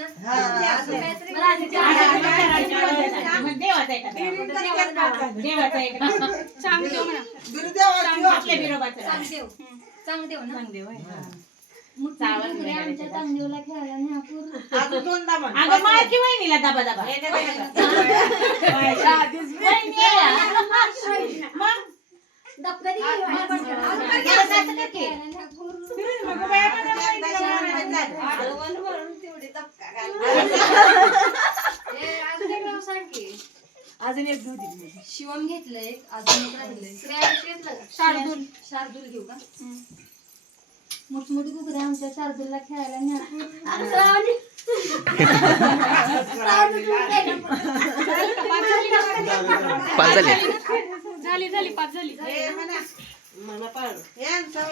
ना चांगदेव ना आमच्या चांगदेवला खेळायला अजून एक शिवम घेतलंय अजून एक राहिलंय शार्दूल शार्दूल घेऊ का मोठमोठी कुकडे आमच्या शार्दूलला खेळायला झाली 5 झाली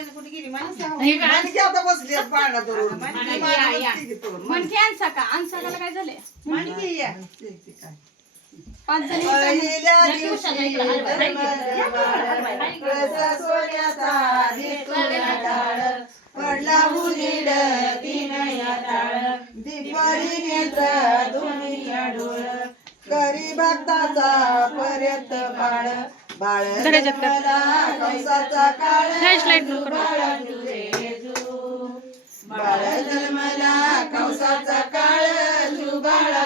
कुठे गेली काय झाले 5 पडला उलीड तीन याताळ दीपारी नेत्र दुनिया डोळ करी भक्ताचा पर्यंत बाळ बाळ जन्मला कंसाचा काळ बाळ जन्मला कंसाचा काळ बाळा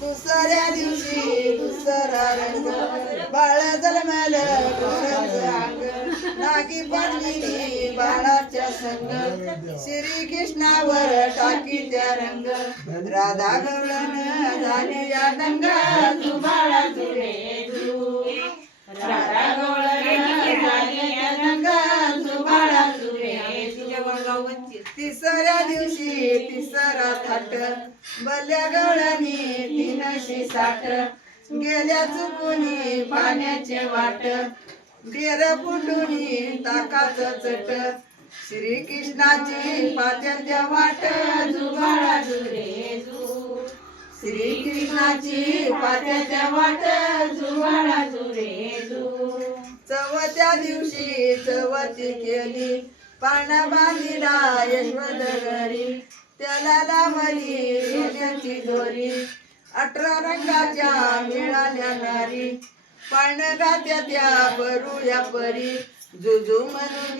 दुसऱ्या दिवशी दुसरा रंग बाळ जन्मलं अंग नागी पडली बाळाच्या संग श्री कृष्णावर टाकी त्या रंग राधा गवळण झाली या दंग तू बाळा तुरे राधा गवळण झाली या दंग तू बाळा तुरे तिसऱ्या दिवशी तिसरा थाट बल्या गवळणी 360 गेल्या चुकुनी पाण्याचे वाट डेर फुटुनी ताकाच चट श्री कृष्णाची पात्याच्या वाट जुबाळा जुरे श्री कृष्णाची पात्याच्या वाट जुबाळा जुरे चवथ्या दिवशी चवथी केली पाळणा बांधिला यशवंत घरी त्याला लावली सोन्याची दोरी 18 रंगाच्या मिळाल्या नारी पाळणं गात्या त्या बरूया परी जुजू म्हणून